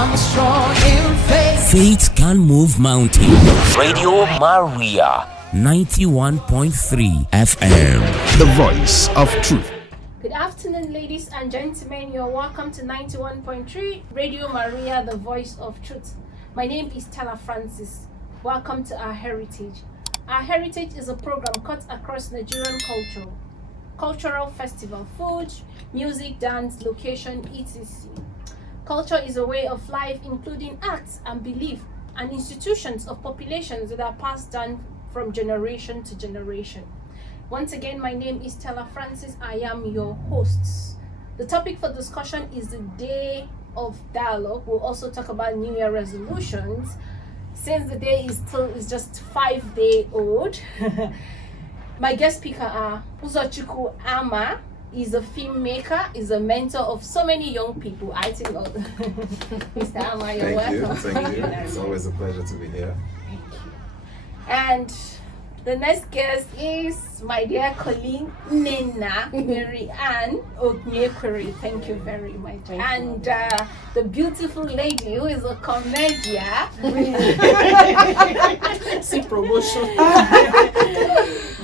I'm strong in faith. Faith can move mountains. Radio Maria 91.3 FM. The voice of truth. Good afternoon, ladies and gentlemen. You're welcome to 91.3 Radio Maria, the voice of truth. My name is Stella Francis. Welcome to Our Heritage. Our Heritage is a program cut across Nigerian culture, cultural festival, food, music, dance, location, etc. Culture is a way of life including arts and belief and institutions of populations that are passed down from generation to generation. Once again, my name is Stella Francis. I am your host. The topic for discussion is the Day of Dialogue. We'll also talk about New Year resolutions. Since the day is just 5 days old, my guest speaker are Uzochukwu Ama. Is a filmmaker, is a mentor of so many young people. I think, Mr. Ama, you're welcome. Thank you. It's always a pleasure to be here. Thank you. And the next guest is my dear colleague, Nena Mary Ann Ognekwere. Thank you very much. And the beautiful lady who is a comedian. See promotion.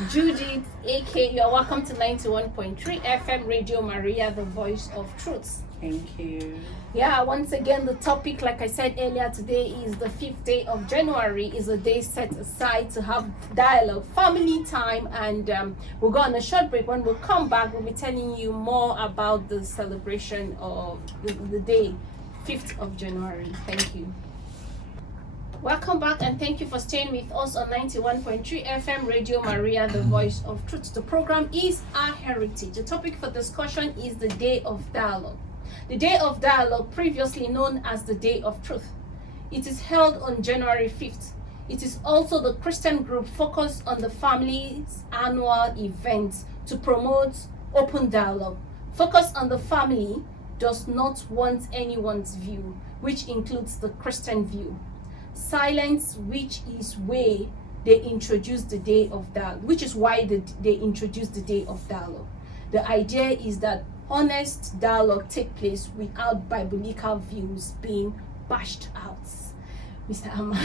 Judith, AK, you're welcome to 91.3 FM Radio Maria, the voice of truth. Thank you. Yeah, once again, the topic, like I said earlier, today is the 5th day of January, is a day set aside to have dialogue, family time, and we'll go on a short break. When we'll come back, we'll be telling you more about the celebration of the day, 5th of January. Thank you. Welcome back, and thank you for staying with us on 91.3 FM Radio Maria, the voice of truth. The program is Our Heritage. The topic for discussion is the Day of Dialogue. The Day of Dialogue, previously known as the Day of Truth. It is held on January 5th. It is also the Christian group focused on the family's annual event to promote open dialogue. Focus on the family does not want anyone's view, which includes the Christian view. Silence, which is way they introduce the Day of Dialogue, which is why they introduce the Day of Dialogue. The idea is that honest dialogue take place without biblical views being bashed out. Mr. Amma.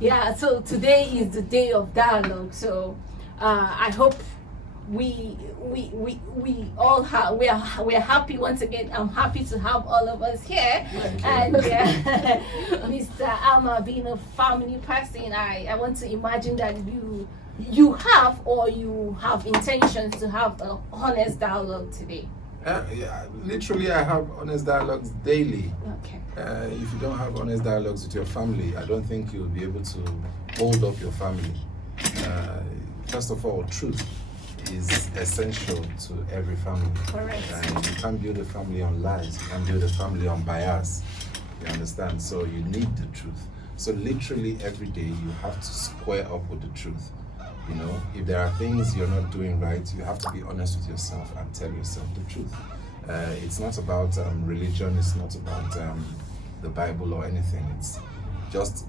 Yeah, so today is the Day of Dialogue. So I hope we all have we are happy once again. I'm happy to have all of us here. And Mr. Amma, being a family person, I want to imagine that you have intentions to have an honest dialogue today. Yeah, literally, I have honest dialogues daily. Okay. If you don't have honest dialogues with your family, I don't think you'll be able to hold up your family. First of all, truth is essential to every family. Correct. You can't build a family on lies. You can't build a family on bias. You understand? So you need the truth. So literally every day you have to square up with the truth. You know, if there are things you're not doing right, you have to be honest with yourself and tell yourself the truth. It's not about religion. It's not about the Bible or anything. It's just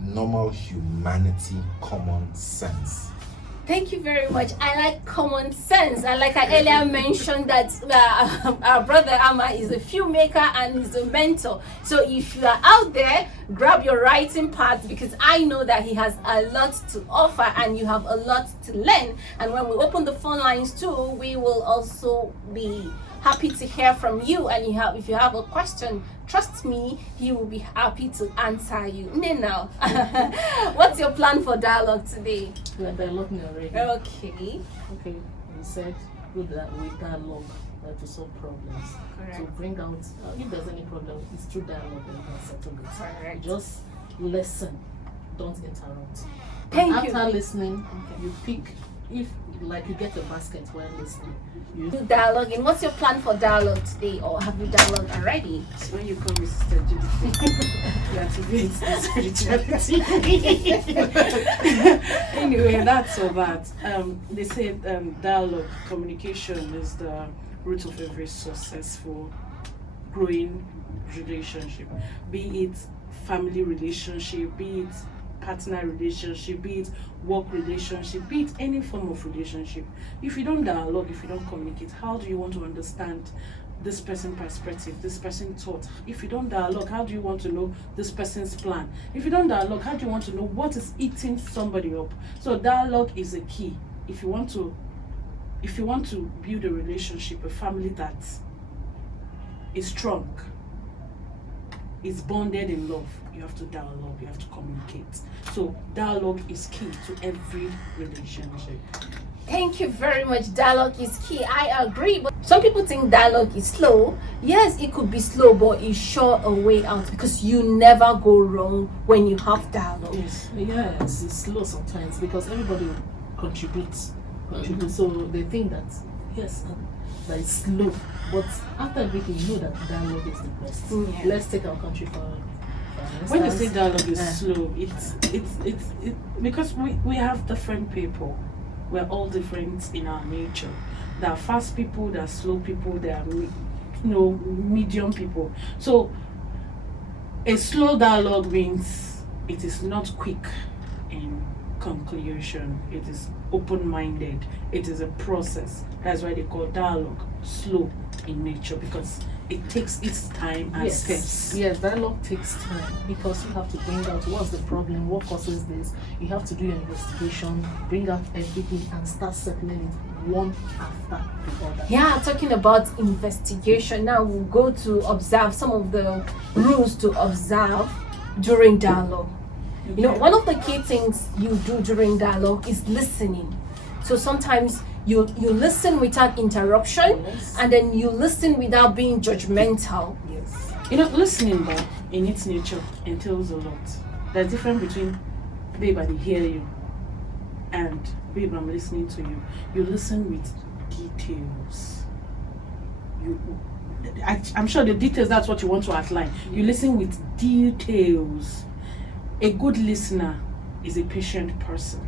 normal humanity, common sense. Thank you very much. I like common sense. And like I earlier mentioned that our brother Amma is a filmmaker and is a mentor. So if you are out there, grab your writing part, because I know that he has a lot to offer and you have a lot to learn. And when we open the phone lines too, we will also be happy to hear from you. And if you have a question, trust me, he will be happy to answer you. Nena, what's your plan for dialogue today? We are dialoguing already. Okay. Okay, we said with dialogue to solve problems. Correct. To bring out, if there's any problem, it's through dialogue and we can settle it. Correct. Just listen, don't interrupt. Thank you. After listening, you pick, if like you get a basket while listening. You Do dialoguing. What's your plan for dialogue today, or have you dialogued already? So when you come with Sister Judith, you activate the spirituality. Anyway, that's all that. They say dialogue, communication is the root of every successful, growing relationship. Be it family relationship, be it partner relationship, be it work relationship, be it any form of relationship. If you don't dialogue, if you don't communicate, how do you want to understand this person's perspective, this person's thought. If you don't dialogue, how do you want to know this person's plan? If you don't dialogue, how do you want to know what is eating somebody up? So dialogue is a key. If you want to build a relationship, a family that is strong, is bonded in love, you have to dialogue, you have to communicate. So dialogue is key to every relationship. Thank you very much. Dialogue is key. I agree. But some people think dialogue is slow. Yes, it could be slow, but it's sure a way out because you never go wrong when you have dialogue. Yes, it's slow sometimes because everybody contributes. So they think that yes, that it's slow. But after everything, you know that dialogue is the best. Yeah. Let's take our country for instance. When you say dialogue is slow, it's because we have different people. We're all different in our nature. There are fast people, there are slow people, there are medium people. So a slow dialogue means it is not quick in conclusion. It is open-minded. It is a process. That's why they call dialogue slow in nature, because it takes its time and steps. Yes, dialogue takes time because you have to bring out what's the problem, what causes this. You have to do your investigation, bring out everything, and start settling it one after the other. Yeah, talking about investigation. Now we'll go to observe some of the rules to observe during dialogue. You know, one of the key things you do during dialogue is listening. So sometimes you listen without interruption, and then you listen without being judgmental. Yes. You know, listening, but in its nature entails a lot. There's a difference between, babe, I hear you, and babe, I'm listening to you. You listen with details. I'm sure the details, that's what you want to outline. You listen with details. A good listener is a patient person.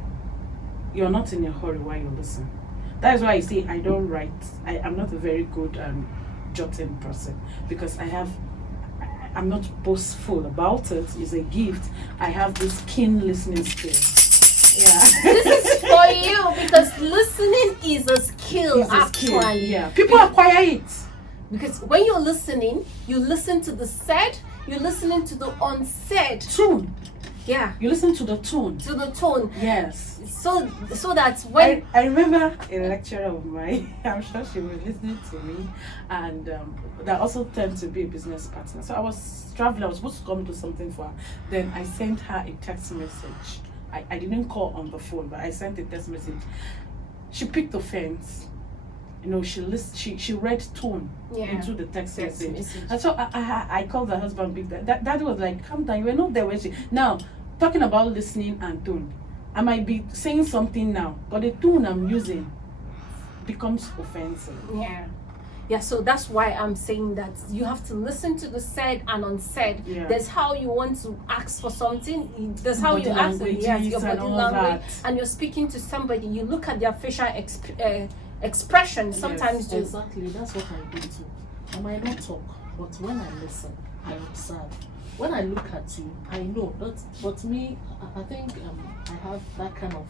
You're not in a hurry while you listen. That is why I say I don't write. I'm not a very good jotting person, because I'm not boastful about it. It's a gift. I have this keen listening skill. Yeah. This is for you because listening is a skill, It's a skill. actually. Yeah. People acquire it. Because when you're listening, you listen to the said, you're listening to the unsaid. Tone. Yeah. You listen to the tone. To the tone. Yes. So that when I remember a lecturer of mine, I'm sure she was listening to me, and that also turned to be a business partner. So I was traveling, I was supposed to come do something for her. Then I sent her a text message. I didn't call on the phone, but I sent a text message. She picked offense. You know, she read tone into the text message. And so I called her husband big. Daddy was like, calm down, you were not there when she. Now, talking about listening and tone, I might be saying something now, but the tone I'm using becomes offensive. Yeah, so that's why I'm saying that you have to listen to the said and unsaid. Yeah. There's how you want to ask for something. There's how you ask it. Languages Yes, your body and all language. that. And you're speaking to somebody. You look at their facial expression. Sometimes just Exactly, that's what I do too. I might not talk, but when I listen, I observe. When I look at you, I know that. But me, I think I have that kind of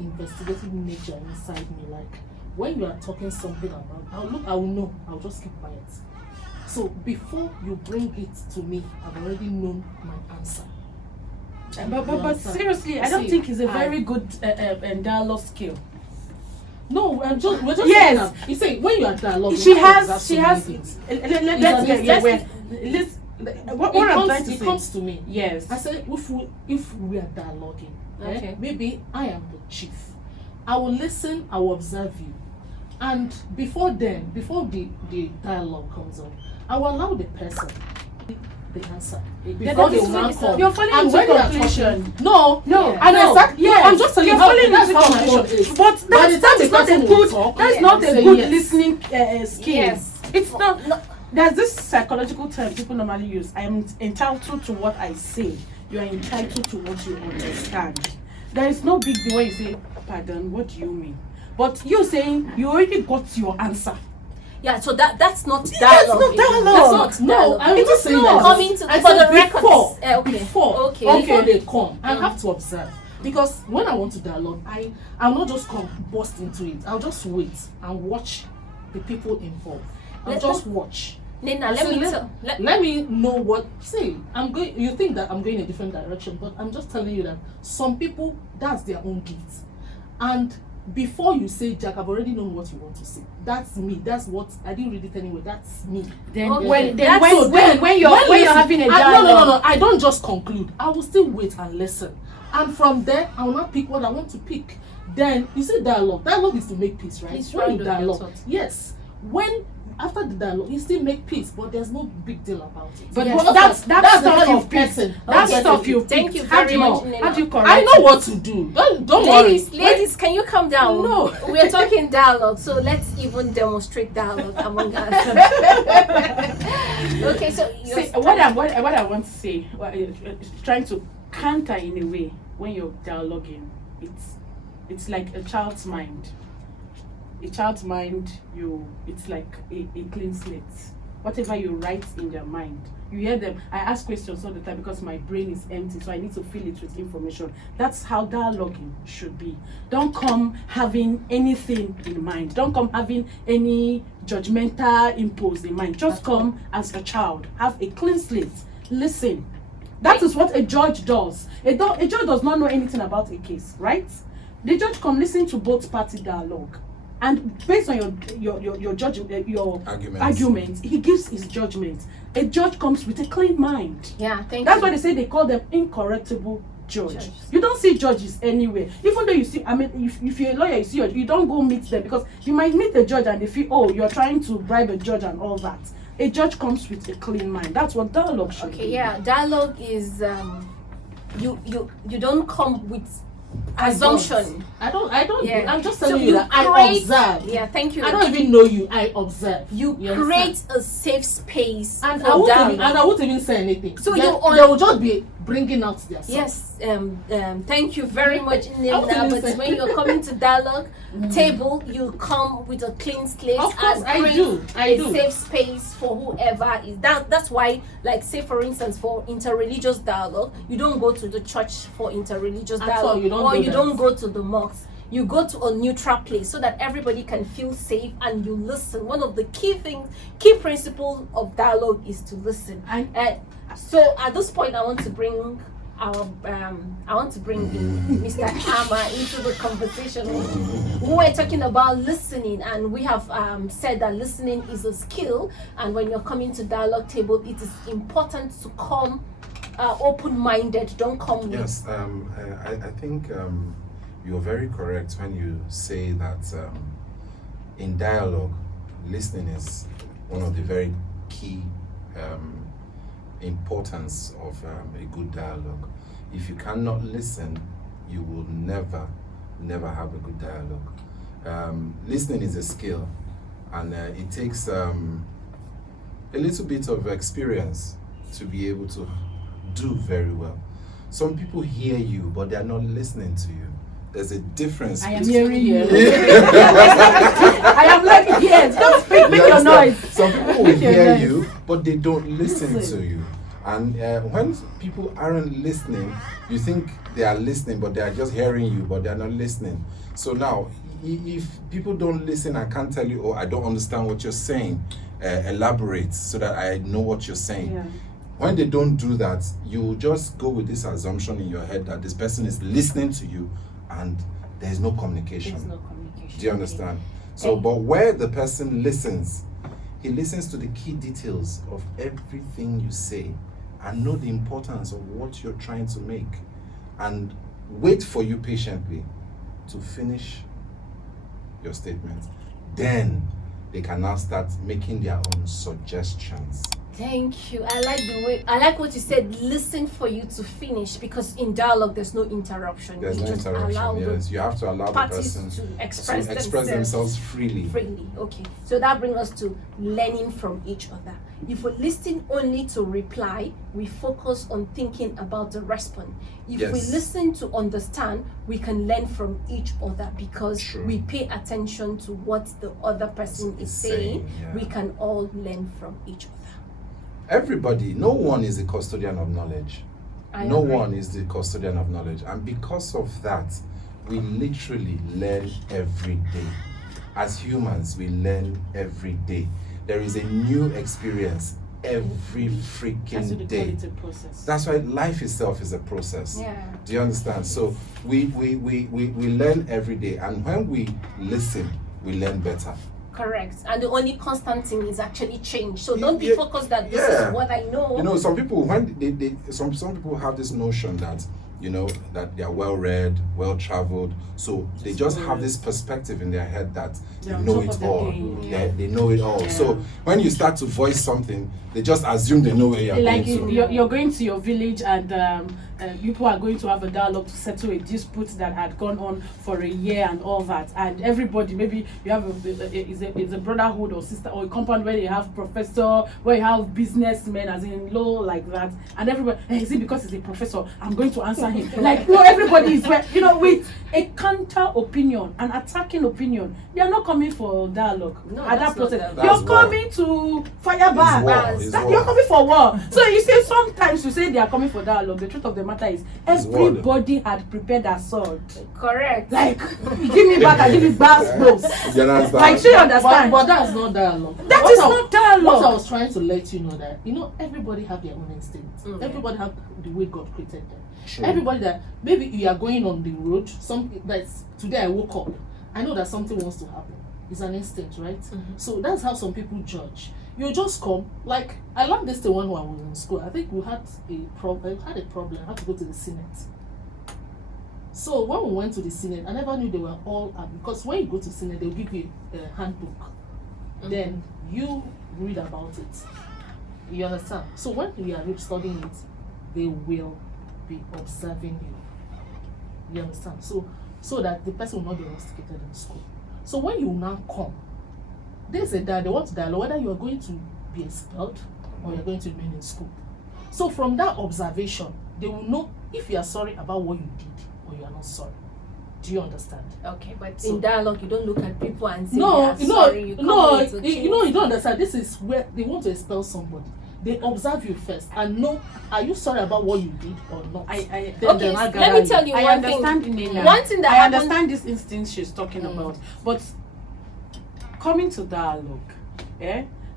investigative nature inside me. Like when you are talking something about, I will know. I'll just keep quiet. So before you bring it to me, I've already known my answer. But seriously, I don't think it's a very good dialogue skill. No, we're just Yes. saying that. You say when you are dialogue, She you have has. to observe so many things. What I'm trying to It say. comes to me. Yes. I said if we are dialoguing, Okay. maybe I am the chief. I will listen, I will observe you. And before the dialogue comes on, I will allow the person the answer. Before they will now come. You're falling And into when they are conclusion. talking- No. No, And no, exactly. yes. No, I'm just telling you You're how falling that's into how my own conclusion. is. But By the time that's the not a person will good. talk, That's yeah, not a say good yes. listening skill. Yes. It's not. There's this psychological term people normally use. I am entitled to what I say. You are entitled to what you understand. There is no big deal when you say, pardon, what do you mean? But you saying you already got your answer. Yeah, so that's not That's dialogue. not dialogue. That's not No, dialogue. I'm It just is saying not. that. Coming to I for said the records. before, Okay. before they come, I have to observe. Because when I want to dialogue, I'll not just come burst into it. I'll just wait and watch the people involved. I'll just watch. Nina, So let me tell. let me know what. See, I'm going. You think that I'm going a different direction, but I'm just telling you that some people, that's their own gift. And before you say Jack, I've already known what you want to say. That's me. That's what I didn't read it anyway. That's me. Then Okay. when When you're having a dialogue, no, I don't just conclude. I will still wait and listen. And from there, I will not pick what I want to pick. Then you see dialogue. Dialogue is to make peace, right? Peace, When right, you with your dialogue, thoughts. yes. When after the dialogue, you still make peace, but there's no big deal about it. but Yes. that's the stuff kind you of pick. person. That's Okay, stuff you thank pick. you How very do you much, know? Nina. How do you correct? I know what to do. Don't Ladies, worry. ladies, can you calm down? No. We're talking dialogue, so let's even demonstrate dialogue among us. Okay, so See, what I want to say, trying to counter in a way when you're dialoguing, it's like a child's mind. A child's mind, it's like a clean slate. Whatever you write in their mind, you hear them. I ask questions all the time because my brain is empty, so I need to fill it with information. That's how dialoguing should be. Don't come having anything in mind. Don't come having any judgmental impulse in mind. Just come as a child. Have a clean slate. Listen. That is what a judge does. A judge does not know anything about a case, right? The judge come listen to both party dialogue, and based on your arguments, he gives his judgment. A judge comes with a clean mind. yeah, thank That's you. why they say they call them incorrectible judge. Judges. You don't see judges anywhere. Even though you see, I mean, if you're a lawyer, you don't go meet them, because you might meet a judge and they feel, oh, you're trying to bribe a judge and all that. A judge comes with a clean mind. That's what dialogue should be. Okay, yeah, dialogue is you don't come with assumption. I don't. Yeah. I'm just So telling you that I create- observe. Yeah, thank you. I don't even know you. I observe. You understand? create a safe space And for I won't dialogue. even, and I won't even say anything. So they, you on- they will just be bringing out their self. Yes, thank you very much, I Nina. was But saying- when you're coming to dialogue table, you come with a clean slate Of course, and I create do. I a do. safe space for whoever is. That's why, like, say for instance, for interreligious dialogue, you don't go to the church for interreligious At all, dialogue, you don't or do you that. don't go to the mosque. You go to a neutral place so that everybody can feel safe and you listen. One of the key principles of dialogue is to listen. And So at this point, I want to bring in Mr. Amma into the conversation. We were talking about listening, and we have said that listening is a skill. And when you're coming to dialogue table, it is important to come open-minded. Don't come with Yes, I think you're very correct when you say that in dialogue, listening is one of the very key importance of a good dialogue. If you cannot listen, you will never have a good dialogue. Listening is a skill, and it takes a little bit of experience to be able to do very well. Some people hear you, but they are not listening to you. There's a difference. I am between- hearing you. I am like, yes, don't speak, make your understand? noise. Some people will Make your hear noise. you, but they don't listen Listen. to you. And when people aren't listening, you think they are listening, but they are just hearing you, but they are not listening. So now, if people don't listen and can't tell you, oh, I don't understand what you're saying, elaborate so that I know what you're saying. Yeah. When they don't do that, you just go with this assumption in your head that this person is listening to you and there is no communication. There's no communication. Do you understand? So, but where the person listens, he listens to the key details of everything you say and know the importance of what you're trying to make and wait for you patiently to finish your statement. Then they can now start making their own suggestions. Thank you. I like what you said. Listen for you to finish, because in dialogue there's no interruption. There's You no just allow interruption. the Yes, you have to allow the parties person to express themselves freely. freely. Okay, so that brings us to learning from each other. If we listen only to reply, we focus on thinking about the response. If we Yes. listen to understand, we can learn from each other, because True. we pay attention to what the other person is saying. yeah. We can all learn from each other. Everybody, no one is the custodian of knowledge. I No agree. one is the custodian of knowledge. And because of that, we literally learn every day. As humans, we learn every day. there is a new experience every That's freaking what they day. call it a process. That's why life itself is a process. Yeah. Do you understand? So we learn every day, and when we listen, we learn better. Correct. And the only constant thing is actually change. So don't be Yeah, focused that this yeah. is what I know. You know, some people when some people have this notion that, you know, that they are well read, well traveled, so they just have this perspective in their head that they They're on know top it of their all. game. They know it all. Yeah. So when you start to voice something, they just assume they know where you're Like going to. you're going to your village and people are going to have a dialogue to settle a dispute that had gone on for a year and all that, and everybody, maybe you have it's a brotherhood or sister or a compound where you have professor, where you have businessmen as in law like that, and everybody, is it because he's a professor I'm going to answer him? Like, no, everybody is with a counter opinion, an attacking opinion. They are not coming for dialogue No, at that that's not process. dialogue. That's You're war. coming to fire back. war. It's war. You're coming for war. So you see, sometimes you say they are coming for dialogue. The truth of the matter is, It's war, though. everybody had prepared a sword. Correct. Like, give me back, I give you back close. You understand? Like, so you understand? But that's not dialogue. That What is I- not dialogue. What I was trying to let you know that, you know, everybody have their own instincts. Everybody have the way God created them. True. Everybody that maybe you are going on the road, that's today I woke up, I know that something wants to happen. It's an instinct, right? So that's how some people judge. You just come, like I learned this the one when I was in school. I think we had a problem. I had to go to the Senate. So when we went to the Senate, I never knew they were all because when you go to Senate, they'll give you a handbook. Then you read about it. You understand? So when we are studying it, they will be observing you. You understand? So that the person will not be rusticated in school. So when you now come, they say that they want to dialogue whether you are going to be expelled or you're going to remain in school. So from that observation, they will know if you are sorry about what you did or you are not sorry. Do you understand? Okay, but So- in dialogue, you don't look at people and say, No, "Yeah, sorry, you come in to you know, change." you don't understand. This is where they want to expel somebody. They observe you first and know, are you sorry about what you did or not? I Then Okay, they now let gather me you. tell you I one understand thing. Nina. One thing that I happened- understand this instinct she's talking about, but coming to dialogue,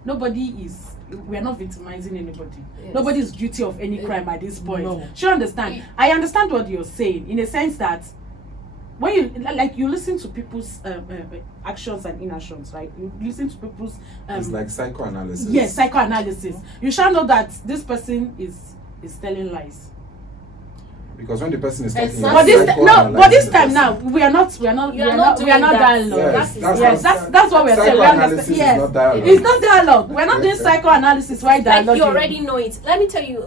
nobody is. We are not victimizing anybody. Yes. Nobody is guilty of any crime at this point. No. Do you understand? I understand what you're saying in a sense that when you listen to people's actions and inactions, right? You listen to people's It's like psychoanalysis. yes, psychoanalysis. You shall know that this person is telling lies. Because when the person is talking, Exactly. But this psychoanalyzing but this the time person. now we are not You are not we are doing not that. dialogue. Yes, Yes, that's what we're saying. We Psychoanalysis understand. is Yes, not dialogue. it's not dialogue. We're not doing psychoanalysis. Why Like dialogue? you already know it. Let me tell you,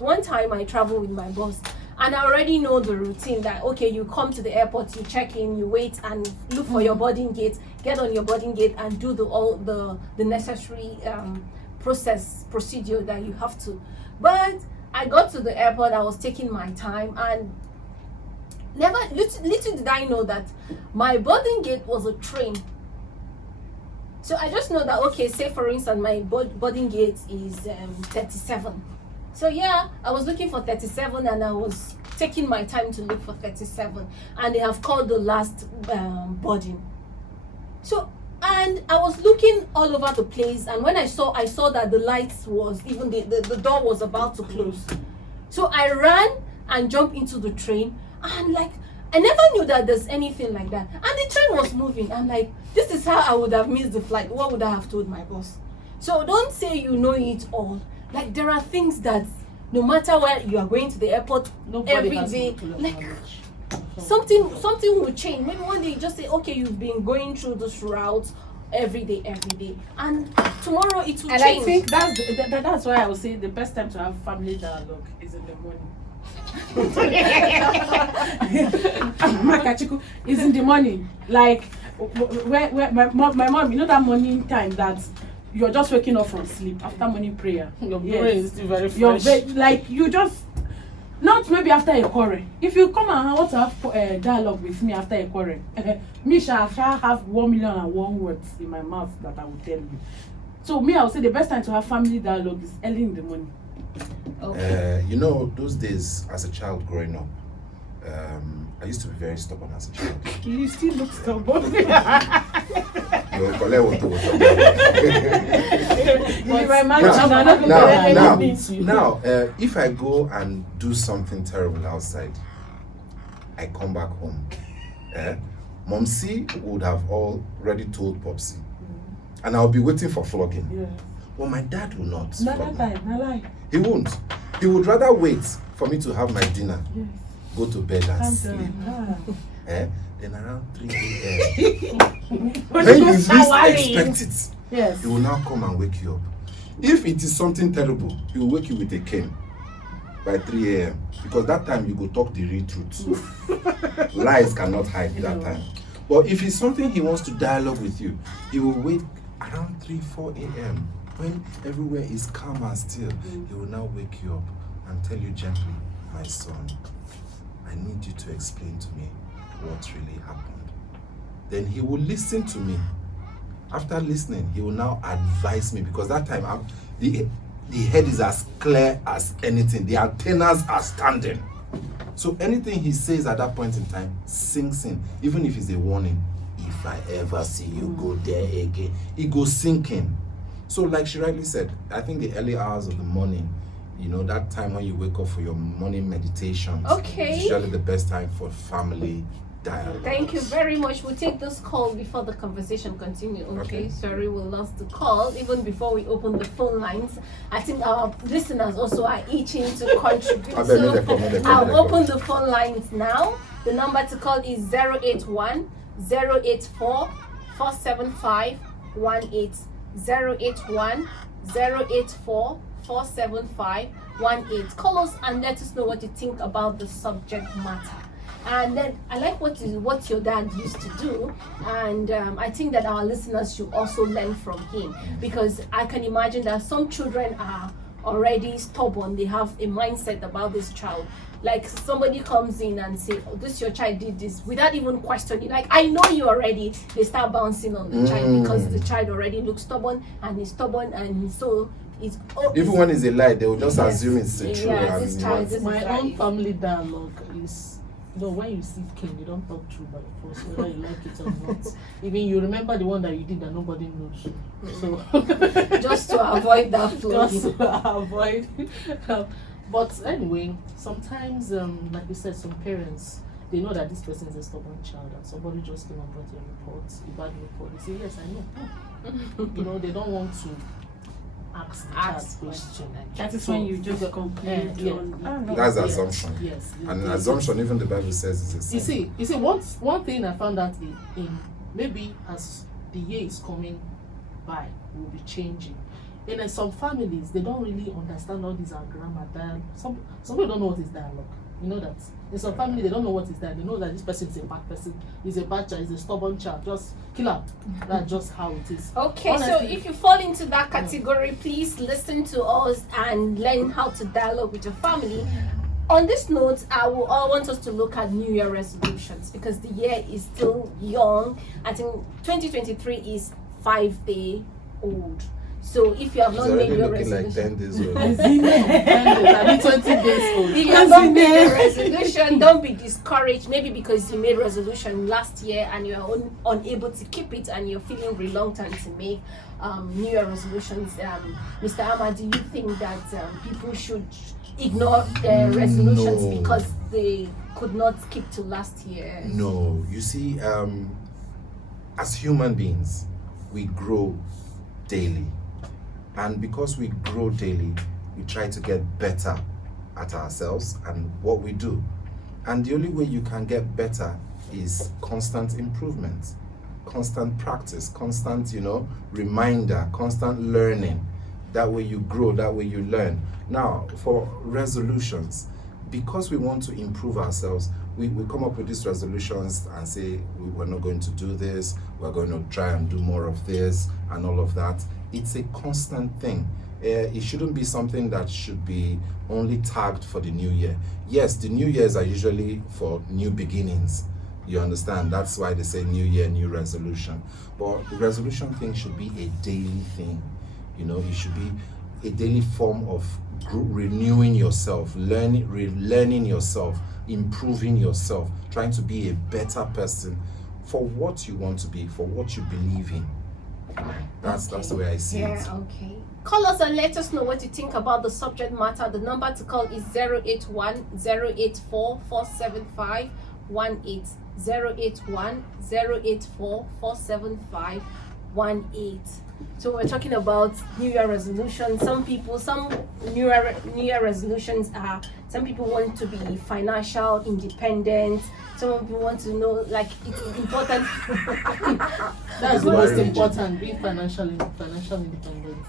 one time I traveled with my boss, and I already know the routine that okay, you come to the airport, you check in, you wait and look for your boarding gate, get on your boarding gate and do all the necessary procedure that you have to. But I got to the airport, I was taking my time, and little did I know that my boarding gate was a train. So I just know that okay, say for instance my boarding gate is 37. So yeah, I was looking for 37 and I was taking my time to look for 37, and they have called the last boarding. So and I was looking all over the place, and when I saw that the lights was even the door was about to close. So I ran and jumped into the train, and like I never knew that there's anything like that. And the train was moving. I'm like, this is how I would have missed the flight. What would I have told my boss? So don't say you know it all. Like there are things that no matter where you are going to the airport Nobody every has day, molecular like knowledge. something will change. Maybe one day you just say, okay, you've been going through this route every day, and tomorrow it will And change. I think that's why I would say the best time to have family dialogue is in the morning. Makachiku is in the morning. Like where my mom, you know that morning time that you're just waking up from sleep after morning prayer. Your Yes. brain is still very You're fresh. like you just not maybe after a quarrel. If you come and want to have dialogue with me after a quarrel, me shall have 1,000,001 words in my mouth that I will tell you. So me, I would say the best time to have family dialogue is early in the morning. Okay. You know, those days as a child growing up, I used to be very stubborn as a child. You still look stubborn. You will collect what you will talk If I about. imagine, I'm not gonna do anything. Now, if I go and do something terrible outside, I come back home. Momsy would have already told Popsy, and I'll be waiting for flogging. Yeah. Well, my dad will not. flog me. He won't. He would rather wait for me to have my dinner, Yes. go to bed and Calm sleep. down. Then around 3 a.m. When when you you go least showering. expect it, Yes. he will now come and wake you up. If it is something terrible, he will wake you with a cane by 3 a.m. because that time you go talk the real truth. Lies cannot hide that time. But if it's something he wants to dialogue with you, he will wait around 3-4 a.m. when everywhere is calm and still. He will now wake you up and tell you gently, my son, I need you to explain to me what really happened. Then he will listen to me. After listening, he will now advise me because that time the head is as clear as anything. The antennas are standing. So anything he says at that point in time sinks in, even if it's a warning. If I ever see you go there again, it goes sinking. So like she rightly said, I think the early hours of the morning, you know, that time when you wake up for your morning meditations, Okay. is usually the best time for family dialogue. Thank you very much. We'll take this call before the conversation continues. Okay, sorry, we lost the call. Even before we open the phone lines, I think our listeners also are itching to contribute. I bet So they come. I'll open the phone lines now. The number to call is 081 084 475 18. 081 084 475 18. Call us and let us know what you think about the subject matter. And then I like what your dad used to do, and I think that our listeners should also learn from him, because I can imagine that some children are already stubborn. They have a mindset about this child. Like somebody comes in and say, "Oh, this your child did this," without even questioning. Like, I know you already. They start bouncing on the child because the child already looks stubborn, and so it's Even when it's a lie, they will just Yes. assume it's true. Yeah, and this you child know. is My right. own family dialogue is, you know, when you see king, you don't talk true by force, whether you like it or not. Even you remember the one that you did that nobody knows. So just to avoid that flow. just to avoid. But anyway, sometimes, like you said, some parents, they know that this person is a stubborn child, and somebody just came and brought a report, a bad report. They say, yes, I know. You know, they don't want to ask the child question. That is So, when you just conclude yeah. on. That's Yes, assumption. Yes. And Yes. assumption, even the Bible says, is a You sin. see, one thing I found out in maybe as the year is coming by, will be changing. In some families, they don't really understand all these grammar dialogue. Some people don't know what is dialogue. You know that. In some family, they don't know what is that. They know that this person is a bad person, he's a bad child, he's a stubborn child. Just kill him. That's just how it is. Okay, so Honestly. if you fall into that category, please listen to us and learn how to dialogue with your family. On this note, I want us to look at New Year resolutions, because the year is still young. I think 2023 is 5 day old. So if you have He's not made already your looking like resolution, 10 days old. I mean, 20 days old. if you have not made your resolution, don't be discouraged. Maybe because you made resolution last year and you are unable to keep it, and you're feeling reluctant to make New Year resolutions. Mr. Ahmad, do you think that people should ignore their resolutions No. because they could not keep to last year? No, you see, as human beings, we grow daily. And because we grow daily, we try to get better at ourselves and what we do. And the only way you can get better is constant improvement, constant practice, constant, reminder, constant learning. That way you grow, that way you learn. Now, for resolutions, because we want to improve ourselves, we come up with these resolutions and say, we're not going to do this, we're going to try and do more of this and all of that. It's a constant thing. It shouldn't be something that should be only tagged for the new year. Yes, the new years are usually for new beginnings. You understand? That's why they say new year, new resolution. But the resolution thing should be a daily thing. It should be a daily form of renewing yourself, learning yourself, improving yourself, trying to be a better person for what you want to be, for what you believe in. That's the way I see it. Yeah, okay. Call us and let us know what you think about the subject matter. The number to call is 081-084-475-18. 081-084-475-18. So we're talking about New Year resolutions. Some New Year resolutions are, some people want to be financial independent. Some people want to know, like, it's important. That's the Marriage. most important. Being financial independent.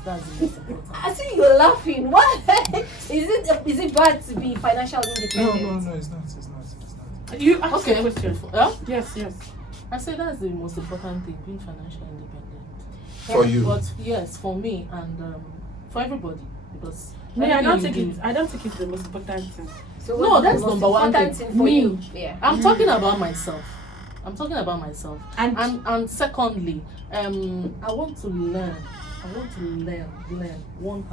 That's the most important. I see you're laughing. What is it bad to be financial independent? No, it's not. You ask Okay. a question. Huh? Yes. I say that's the most important thing, being financially independent. For you. But yes, for me and for everybody, because Me, I don't everything think you it's the most important thing. So No, what's the that's most number one important thing. for Me. you? Yeah. I'm talking about myself. And And secondly, I want to learn. One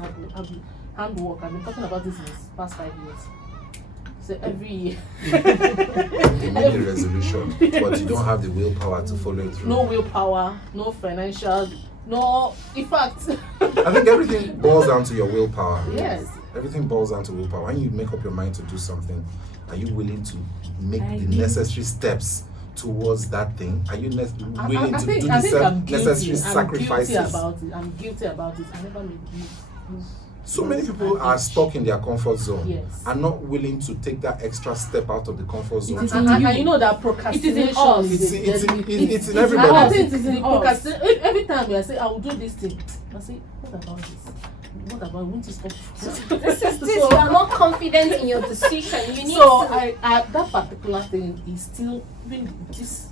handwork. I've been talking about this in the past 5 years. So every year. You make the resolution, but you don't have the willpower to follow it through. No willpower, no financial, no. In fact, I think everything boils down to your willpower. yes. Everything boils down to willpower. When you make up your mind to do something, are you willing to make I the did. necessary steps towards that thing? Are you willing I to think, do I the think I'm necessary guilty. sacrifices? I'm guilty about it. I never made it. So many people are stuck in their comfort zone Yes. and not willing to take that extra step out of the comfort zone. is And in you. you know that It procrastination is in us. is It's in it's everybody. I think It is in the us. procrastination. Every time I say I will do this thing, I say, what about this? What about won't you stop? This you are not confident in your decision. You need So to. I that particular thing is still even this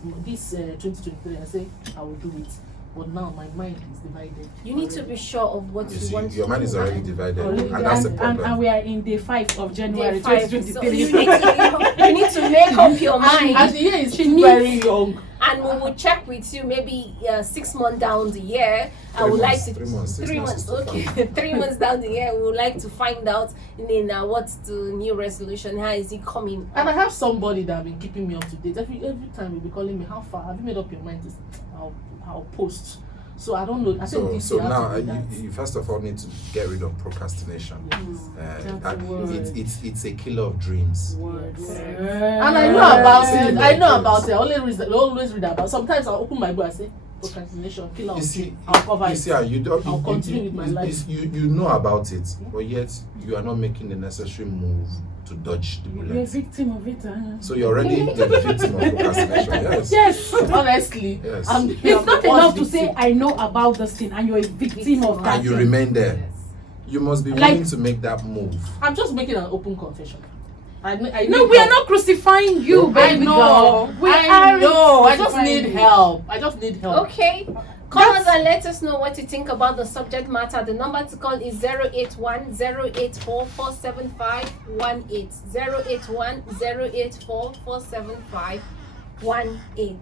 2023. I say I will do it, but now my mind is divided. You need to be sure of what You you see, want your to mind do. is already divided, Already and that's the and problem. we are in day 5 of January Day 5. So 2023. you need to make up your mind. And the year is She still needs- very young. And we will check with you maybe 6 months down the year. I 3 would like months, to 3 months, 6 3 months months. is still Okay, 3 months down the year, we would like to find out. And then what's the new resolution? How is it coming? And I have somebody that have been keeping me up to date. Every time will be calling me, how far? Have you made up your mind? I'll post. So I don't know. I think this So year I now have to do that. you first of all need to get rid of procrastination. Yes. That's a word. It's a killer of dreams. Yes. And And I know about Yeah. it. I know about it. I always read about. Sometimes I'll open my book and say procrastination, killer You of see, dream. I'll cover you it. see how you don't. I'll you- continue you- with my you- life. You know about it, but yet you are not making the necessary move to dodge the You're a bullet. victim of it. So you're already the victim of procrastination. Yes. Yes. Honestly, Yes. It's not enough to say I know about this thing and you're a victim of that And you thing. remain there. You must be Like- willing to make that move. I'm just making an open confession. I No, need we are help. not crucifying you, I baby know. girl. We I aren't know. I just crucifying need you. help. I just need help. Okay. Call us and let us know what you think about the subject matter. The number to call is 081-084-475-18. 081-084-475-18.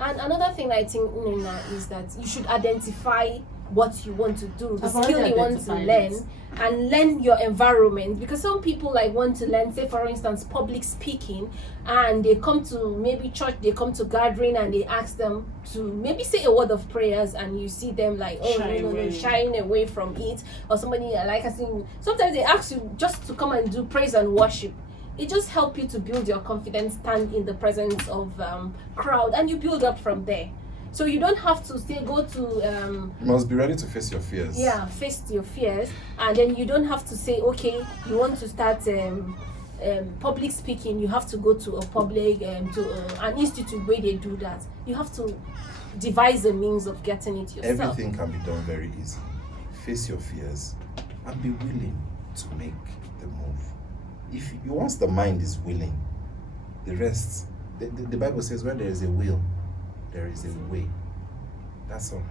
And another thing I think, Nina, is that you should identify what you want to do, the I've skill already you want to identified learn, it. and learn your environment. Because some people like want to learn, say for instance, public speaking, and they come to maybe church, they come to gathering, and they ask them to maybe say a word of prayers, and you see them like, oh no, shying away from it, or somebody like I think sometimes they ask you just to come and do praise and worship. It just helps you to build your confidence, stand in the presence of crowd, and you build up from there. So you don't have to say go to You must be ready to face your fears. face your fears, and then you don't have to say, okay, you want to start public speaking, you have to go to a public to an institute where they do that. You have to devise a means of getting it yourself. Everything can be done very easy. Face your fears and be willing to make the move. If you once the mind is willing, the rest, the Bible says where there is a will, there is a way. That's all.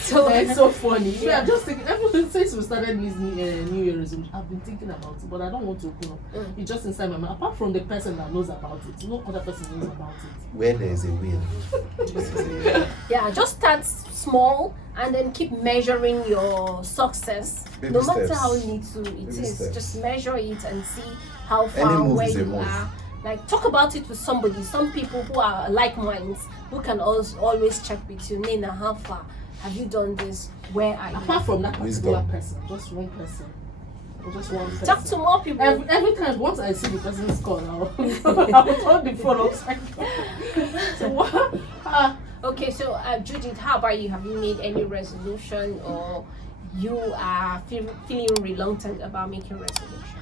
So It's so funny. Yeah, I'm just thinking, ever since we started this New Year resolution, I've been thinking about it, but I don't want to open up. It's just inside my mind. Apart from the person that knows about it, no other person knows about it. Where there is a will. yeah, just start small and then keep measuring your success. Baby No matter steps. how little it Baby is, steps. just measure it and see how Any far move where is a you move. are. Like talk about it with somebody. Some people who are like minds who can also always check with you. Nina, how far have you done this? Where are you? Apart from that particular Wisdom. person, just one person. Or just one person. Talk to more people. Every time, once I see the person's call, I'll turn the phone upside down. So what? Okay, so Judith, how about you? Have you made any resolution, or you are feeling reluctant about making resolution?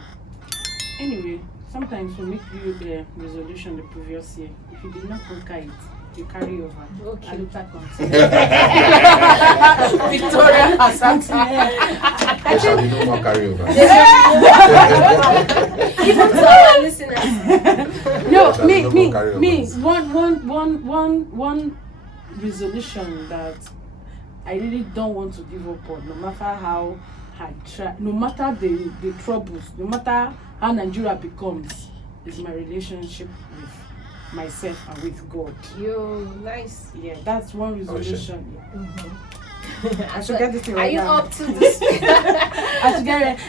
Anyway, sometimes we make you the resolution the previous year. If you did not conquer it, you carry over. Okay. I look back on Victoria Asante. There shall be no more carryover. Even to our listeners. No, Shall me, no me, more carryovers. me. One resolution that I really don't want to give up on, no matter how I try, no matter the troubles, no matter how Nigeria becomes, is my relationship with myself and with God. Yo, nice. Yeah, that's one resolution. I should So, get this thing are right you now. up to this? I should get it.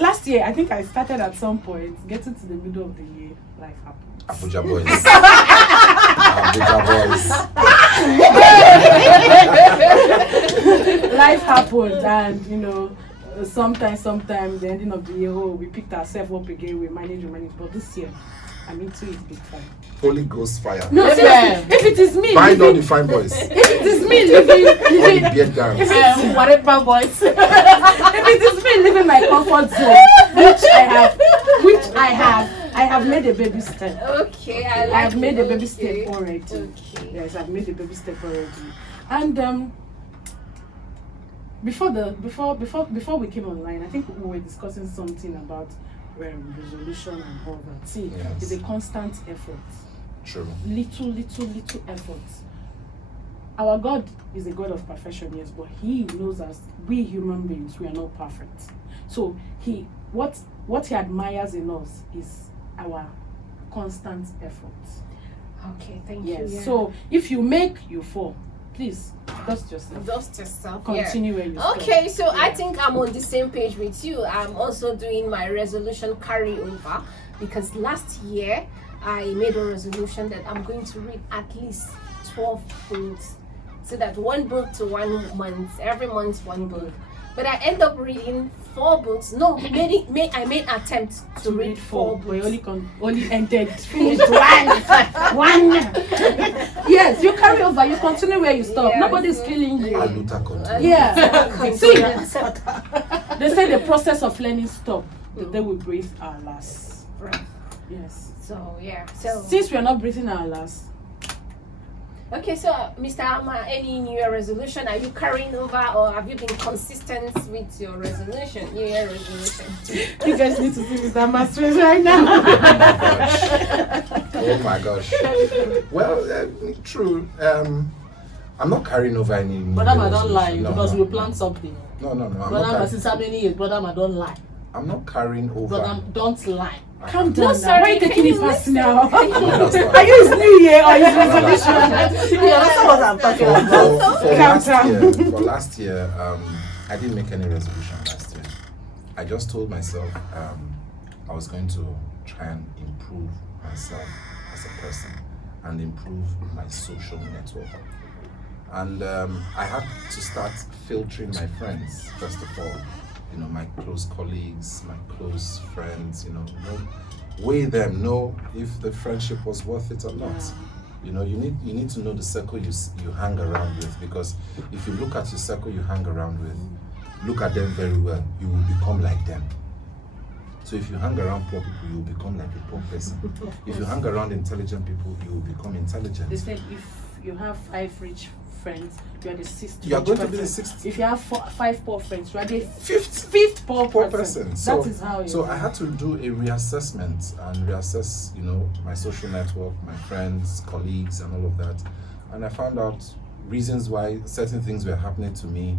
Last year, I think I started at some point, getting to the middle of the year, life happened. Abuja boys. Abuja boys. Life happened, and sometimes the ending of the year, we picked ourselves up again, we manage. But this year, I'm into it big time. Holy Ghost fire. No, Amen. seriously, if it is me, Bind all living, the fine boys. if it is me All living, the beard gangs. Whatever boys. if it is me living my comfort zone, which I have made a baby step. Okay, I like I've made it. a baby Okay. step already. Okay. Yes, I've made a baby step already. And before we came online, I think we were discussing something about resolution and all that. See, Yes. it's a constant effort. True. Little effort. Our God is a God of perfection, yes, but He knows us. We human beings, we are not perfect. So what He admires in us is our constant effort. Okay, thank Yes. you. Yeah. So if you make, you fall. Please dust yourself. Dust yourself. Continue where you stop. Okay, so I Yeah. think I'm on the same page with you. I'm also doing my resolution carryover because last year I made a resolution that I'm going to read at least 12 books. So that one book to 1 month, every month one book. But I end up reading 4 books. No, I made attempt to read 4 but you books. only ended finished one. Yes, you carry over. You continue where you stop. Yes. Nobody's killing you. Aluta continue. Yeah. See, Continue. they say the process of learning stop the day we breathe our last. Yes. So yeah. So Since we are not breathing our last, okay, so Mr. Ama, any New Year resolution? Are you carrying over, or have you been consistent with your resolution, New Year resolution? you guys need to see Mr. Masters right now. Oh my gosh. Well, true. I'm not carrying over any. Brother, I don't lie No, because no. we plan something. No. I'm Brother, not, since how many years? Brother, I don't lie. I'm not carrying over. Brother, don't lie. Calm down No, now. sorry, Why are you can taking you it listen? personal? Understand. Are you his New Year or his resolution? Yeah, that's what I'm talking about. For Calm last down. year, I didn't make any resolution last year. I just told myself I was going to try and improve myself as a person and improve my social network. And I had to start filtering my friends, first of all. My close colleagues, my close friends, weigh them, know if the friendship was worth it or not. You need to know the circle you hang around with, because if you look at your circle you hang around with, look at them very well, you will become like them. So if you hang around poor people, you will become like a poor person. If you hang around intelligent people, you will become intelligent. They said if you have 5 rich friends, you are the 6th. You are rich going to be the person. 6th. If you have 5 poor friends, you are the Fifth poor person. So, That is how you. so I had to do a reassessment and reassess, my social network, my friends, colleagues, and all of that. And I found out reasons why certain things were happening to me,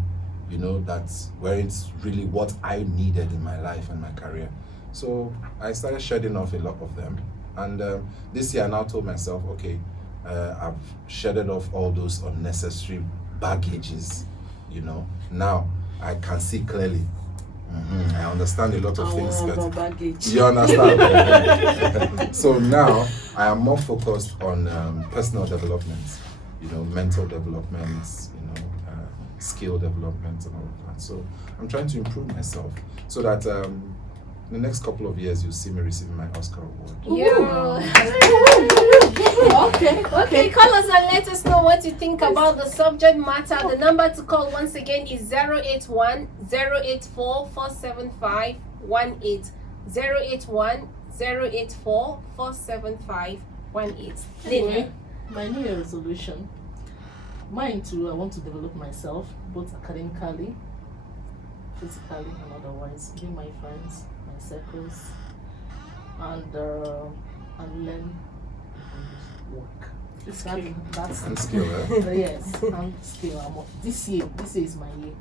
you know, that weren't really what I needed in my life and my career. So I started shedding off a lot of them. And this year I now told myself, okay, I've shedded off all those unnecessary baggages, you know. Now I can see clearly. I understand a lot of things better. Baggage. You understand? So now I am more focused on personal development, you know, mental development, you know, skill development and all of that. So I'm trying to improve myself so that in the next couple of years you'll see me receiving my Oscar award. Okay, call us and let us know what you think about the subject matter. The number to call once again is 081 084 475 18. 081 084 475 18. Anyway, my New Year resolution. Mine too, I want to develop myself, both academically, physically, and otherwise, within my friends, my circles, and learn work. That's And skill, yes, and skill. This year is my year.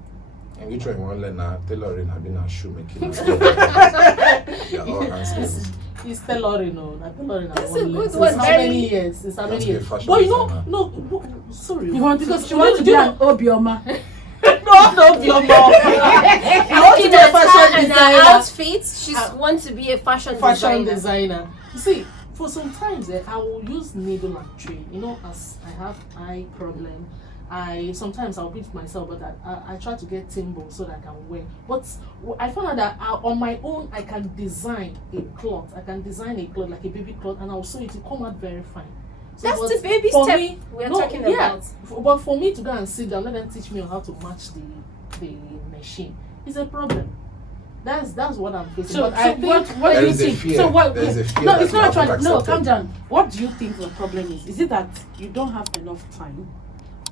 And which one you want to learn now? Tailoring, I've been a shoemaking. Yeah, all hands skills. It's tailoring, no, not tailoring. That's a good It's one, how very- many years? It's how many Must be a years? fashion But you know, designer. no, sorry. You want because she wants to be an Obioma. no, your mom. I want to Looking be a at her fashion and her designer. outfit, she wants to be a fashion designer. You see, for some times I will use needle and thread. You know, as I have eye problem, sometimes I'll beat myself, but I try to get timber so that I can wear. But I found out that on my own I can design a cloth. I can design a cloth like a baby cloth, and I'll sew it to come out very fine. So, That's but the baby for step me- we're no, talking yeah, about. But for me to go and sit down, let them teach me on how to match the machine, is a problem. That's what I'm facing. So, but I think what There do you is a think? fear. So what? There is a fear No, that it's you not haven't trying. No, accepted. calm down. What do you think the problem is? Is it that you don't have enough time,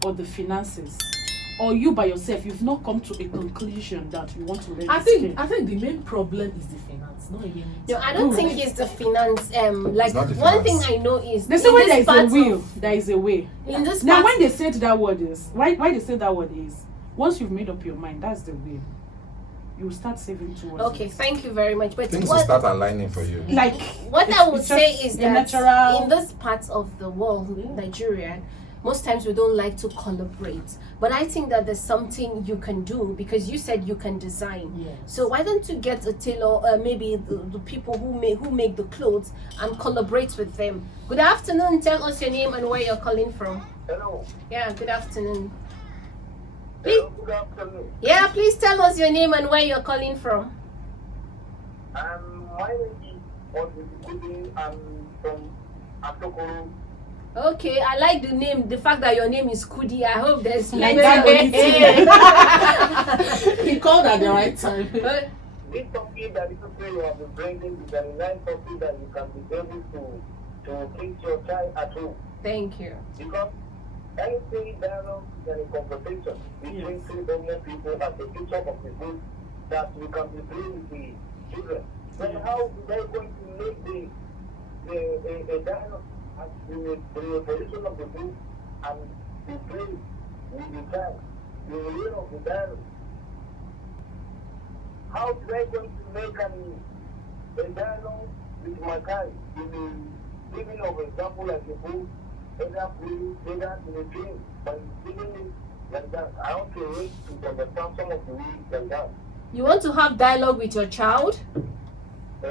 or the finances, or you by yourself you've not come to a conclusion that you want to learn? I this think skill? the main problem is the finance, not even. No, I don't think it's the finance. Like It's not the one thing finance. I know is They say in when this there is a part will, of- there is a way. in this Now, part- when they said that word is why they say that word is once you've made up your mind, that's the way. You will start saving towards. Okay, it. thank you very much. But Things will what, start aligning for you. Like what it's- I would it's say just is a that natural. in this part of the world, Nigeria, most times we don't like to collaborate. But I think that there's something you can do because you said you can design. Yes. So why don't you get a tailor, maybe the people who make the clothes, and collaborate with them? Good afternoon. Tell us your name and where you're calling from. Hello. Yeah. Good afternoon. Hello, good afternoon. Yeah. Please tell us your name and where you're calling from. My name is Odikudi. I'm from Atokoro. Okay, I like the name. The fact that your name is Kudi. I hope there's Like plenty that of He called at the right time. This topic that you have been bringing is a nice topic that you can be able to teach your child at home. Thank you. Because anything dialogue is a conversation between two dominant people as a picture of the book that we can be playing with the children. Then how are they going to make the dialogue as in the position of the book and be played with the child, the way of the dialogue? How are they going to make a dialogue with my child in the giving of example like the book, either playing, either in a dream, but giving it like that? I want to read to understand some of the ways like that. You want to have dialogue with your child? Uh,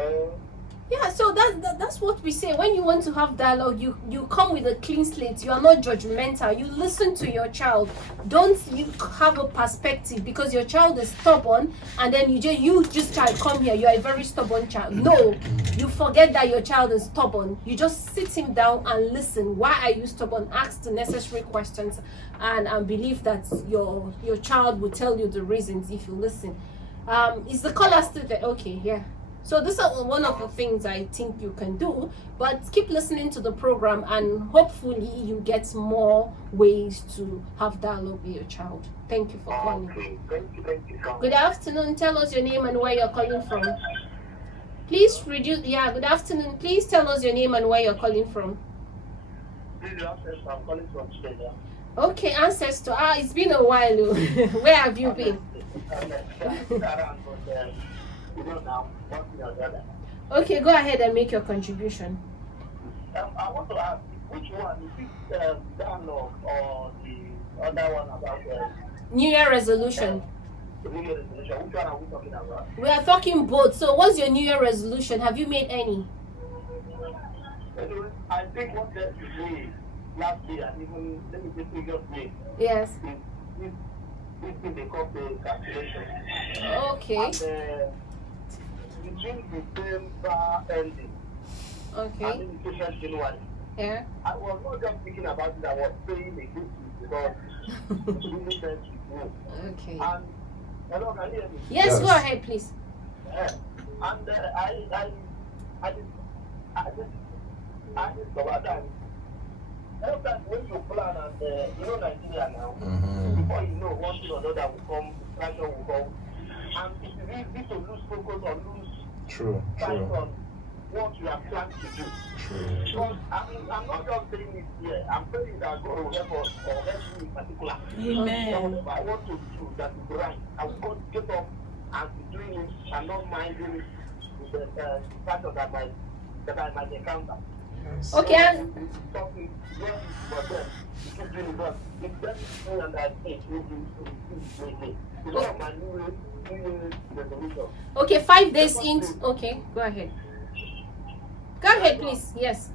Yeah, so that's what we say. When you want to have dialogue, you come with a clean slate. You are not judgmental. You listen to your child. Don't you have a perspective because your child is stubborn and then you just child come here. You are a very stubborn child. No, you forget that your child is stubborn. You just sit him down and listen. Why are you stubborn? Ask the necessary questions and believe that your child will tell you the reasons if you listen. Is the caller still there? Okay, yeah. So this is one of the things I think you can do, but keep listening to the program and hopefully you get more ways to have dialogue with your child. Thank you for calling. okay, thank you so much. Good afternoon. Tell us your name and where you're calling from. Please reduce. Yeah, good afternoon. Please tell us your name and where you're calling from. This is Access. I'm calling from Stella. Okay, ancestor. It's been a while. Oh. Where have you been? Now, one thing or the other. Okay, go ahead and make your contribution. I want to ask which one is it dialogue or the other one about New Year resolution. the New Year resolution? Which one are we talking about? We are talking both. So, what's your New Year resolution? Have you made any? Anyway, I think what that is doing last year, and even let me say previous year, Yes. is this thing they call the calculation. Okay. And between December ending Okay. and initiation January, Yeah. I was not just thinking about it, I was saying a good thing because it really meant to grow. Okay. And hello, can you hear me? Yes, Yes. go ahead, please. Yeah. And I discovered that sometimes when you plan and you know Nigeria now, before you know one thing or another will come, distraction will come, and it's easy to lose focus or lose True, sight true, on what you have planned to do. true. Because I'm not just saying it here, I'm saying that God will help us or help me in particular. Amen. So whatever I want to do that is right, I will go get up and be doing it and not minding the factor that I might encounter. Yes. Okay. Something yes, but then you keep doing it, but it's just me and I think we do. It's one of my new resolutions. Okay, 5 days into. Okay, go ahead. Go ahead, please. Yes.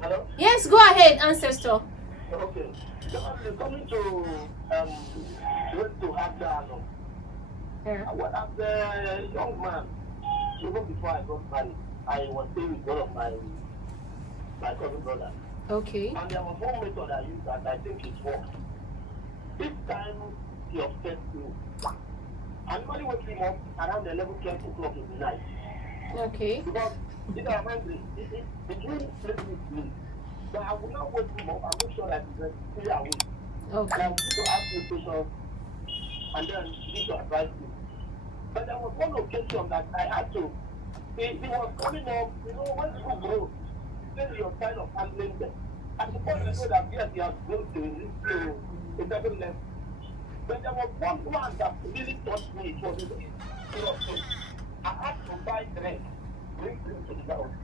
Hello? Yes, go ahead, ancestor. Okay. So coming to went to have dialogue. Yeah. As a young man, even before I got married, I was staying with one of my cousin brother. Okay. And there was one method I used that I think it worked. This time he upset me. I normally wake him up around 11, 12 o'clock in the night. Okay. Because it reminds me, it really plays with me. So I will not wake him up and make sure that he's still awake. Okay. And I will need to ask him questions and then need to advise me. But there was one occasion that I had to. He was coming up, when people grow, then you're kind of handling them. At the point, you know that yes, he has grown to a certain level. But there was one that really touched me. It was a really serious thing. I had to buy drink, bring drink to the house.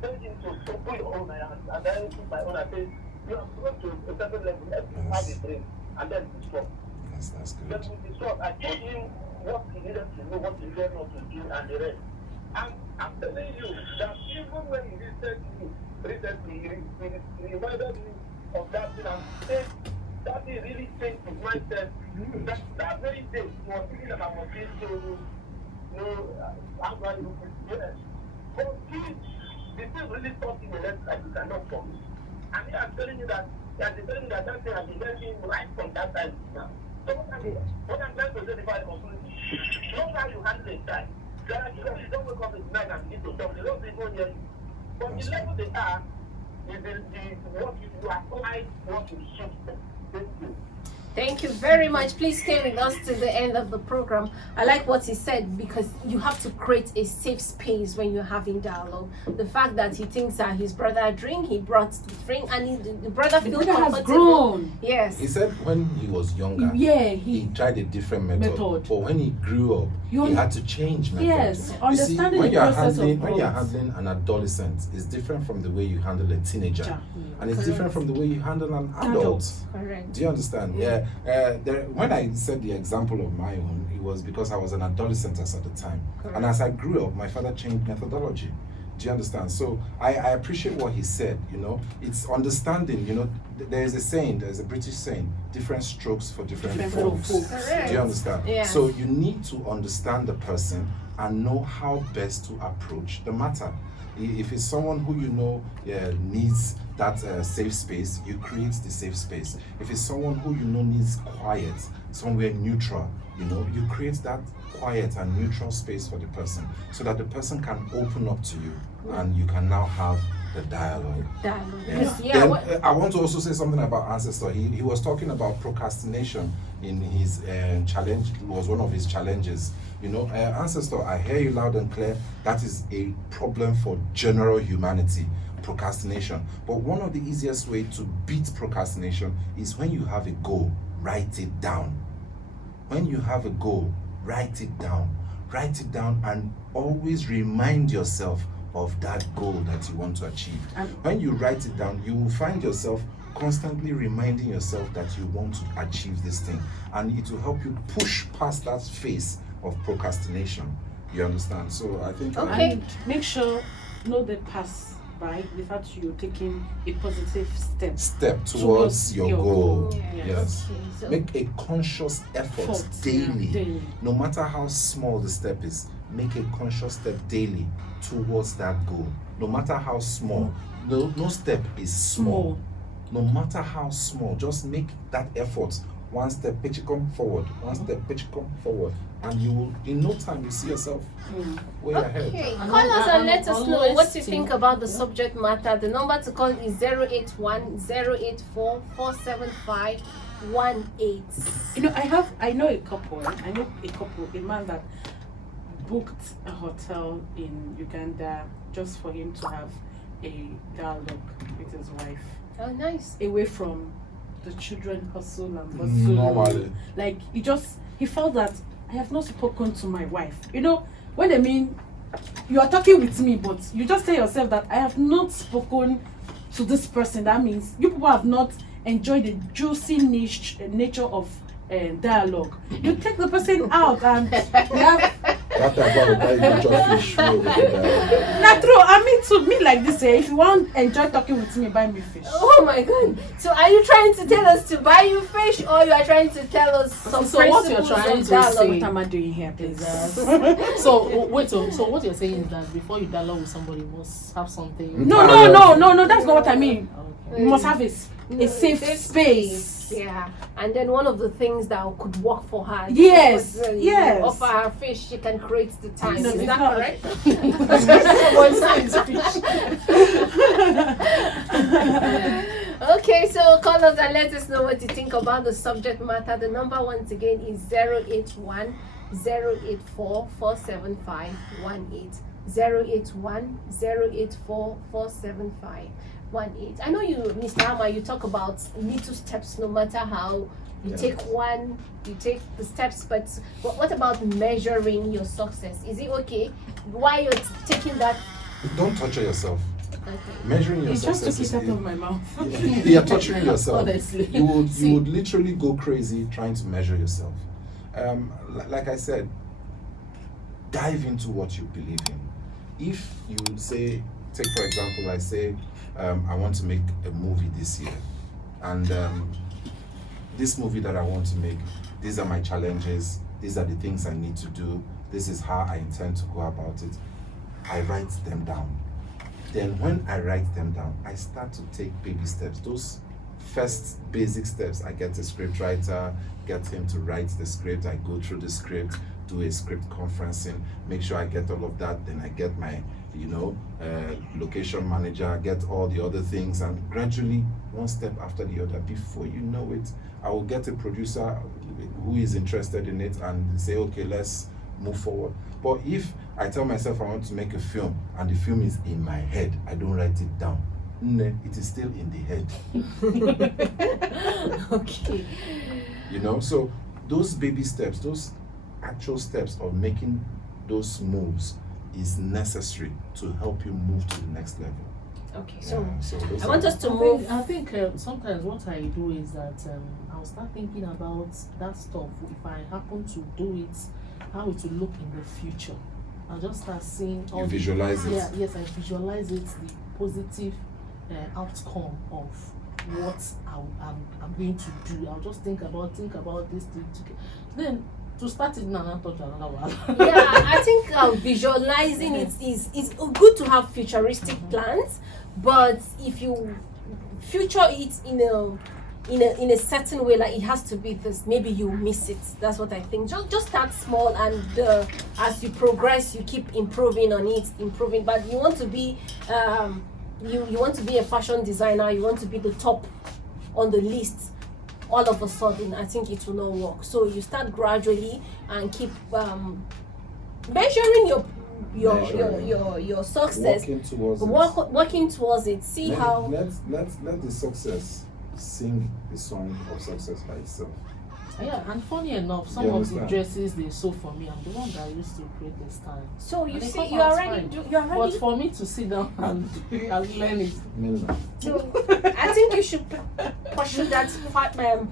Tell him to put your own and then put my own. I say, you have grown to a certain level, let's have a drink, and then discuss. Yes, that's good. But we discussed. I told him what he needed to know, what he needed not to do, and the rest. And I'm telling you that even when he listened to me recently, he reminded me of that thing and said that he really changed his mindset. That very day, he was thinking that I was going to, how do I look at it? But he still really taught him a lesson that he cannot forget. And he is telling you that, that thing has been telling him right from that time now. So what I'm trying to say before I conclude, know how you handle a child. There are children who don't wake up at night and begin to talk. They don't even hear you. But the level they are, is what you apply, what you should them. Thank you. Thank you very much. Please stay with us till the end of the program. I like what he said because you have to create a safe space when you're having dialogue. The fact that he thinks that his brother drink, he brought the drink, and the brother feels brother has comfortable. grown. Yes. He said when he was younger, Yeah, he tried a different method. Method. But when he grew up, You- he had to change method. Yes, You see, understanding when the you're process handling of when you're growth. handling an adolescent, it's different from the way you handle a teenager, Yeah. and it's different from the way you handle an adult. Adult. Correct. Do you understand? Yeah. When I said the example of my own, it was because I was an adolescent at the time, Correct. and as I grew up, my father changed methodology. Do you understand? So I appreciate what he said. It's understanding. There is a saying, there's a British saying, different strokes for different folks. Correct. Do you understand? Yes. So you need to understand the person and know how best to approach the matter. If it's someone who needs that safe space, you create the safe space. If it's someone who needs quiet, somewhere neutral, you create that quiet and neutral space for the person so that the person can open up to you and you can now have the dialogue. Dialogue. Yeah. Because, Then, I want to also say something about ancestor. He was talking about procrastination in his challenge. It was one of his challenges. Ancestor, I hear you loud and clear. That is a problem for general humanity. procrastination. But one of the easiest way to beat procrastination is when you have a goal, write it down. When you have a goal, write it down. Write it down and always remind yourself of that goal that you want to achieve. And when you write it down, you will find yourself constantly reminding yourself that you want to achieve this thing, and it will help you push past that phase of procrastination. You understand? So I think Okay. and make sure know the pass by without you taking a positive step towards your goal. Yeah. Yes. Okay, so Make a conscious effort daily. No matter how small the step is, make a conscious step daily towards that goal. No matter how small. No step is small. No matter how small, just make that effort. One step, pitch it come forward. One step, pitch it come forward. And you will, in no time, you see yourself way ahead. okay, And call us and let us know always what you to- think about the subject matter. The number to call is 081-084-475-18. You know, I know a couple, a man that booked a hotel in Uganda just for him to have a dialogue with his wife, Oh, nice. away from the children hustle and bustle. Normally. Like he felt that I have not spoken to my wife. You know, when I mean you are talking with me, but you just tell yourself that I have not spoken to this person. That means you people have not enjoyed the juicy nature of dialogue. You take the person out and we have. That time, buy fish. Not true. I mean, to me like this, if you want enjoy talking with me, buy me fish. Oh my god. So are you trying to tell us to buy you fish, or you are trying to tell us some So what you're principles trying of to dialogue? say- What am I doing here, please? So wait, so what you're saying is that before you dialogue with somebody, you must have something. No, that's not what I mean. Okay. You must have a safe space. Yeah, and then one of the things that could work for her. Yes, was, you yes. offer her fish, she can create the time. No, Is it's that not. correct? One size fish. Okay, so call us and let us know what you think about the subject matter. The number once again is 081-084-475-18. 081-084-475-18. I know you, Mr. Hammer, you talk about little steps, no matter how you take one, you take the steps, but what about measuring your success? Is it okay while you're taking that? Don't torture yourself. Okay. Measuring your You just took success it out is of my mouth. you're torturing yourself. Honestly. You would See. literally go crazy trying to measure yourself. Like I said, dive into what you believe in. If you say, take for example, I say, I want to make a movie this year, and this movie that I want to make, these are my challenges, these are the things I need to do, this is how I intend to go about it. I write them down. Then when I write them down, I start to take baby steps. Those first basic steps, I get a script writer, get him to write the script, I go through the script, do a script conferencing, make sure I get all of that, then I get my location manager, get all the other things, and gradually, one step after the other, before you know it, I will get a producer who is interested in it and say, okay, let's move forward. But if I tell myself I want to make a film and the film is in my head, I don't write it down, it is still in the head. Okay. So those baby steps, those actual steps of making those moves is necessary to help you move to the next level. Okay, so those I want are- us to move. I think sometimes what I do is that I'll start thinking about that stuff. If I happen to do it, how it will look in the future. I'll just start seeing all You visualize it. Yeah, yes, I visualize it, the positive outcome of what I'm going to do. I'll just think about this thing. Then to start it now, I'll touch another one. Yeah, I think visualizing it is good to have futuristic plans, but if you future it in a certain way, like it has to be this, maybe you miss it. That's what I think. Just start small, and as you progress, you keep improving on it, But you want to be you want to be a fashion designer. You want to be the top on the list. All of a sudden, I think it will not work. So you start gradually and keep measuring your success. Working towards it. Working towards it. See how. Let the success sing the song of success by itself. Yeah, and funny enough, some You of the understand? dresses they sew for me, I'm the one that used to create the style. So you And they see, come you out already fine. do. You But already. for me to sit down and learn it, No. So I think you should pursue that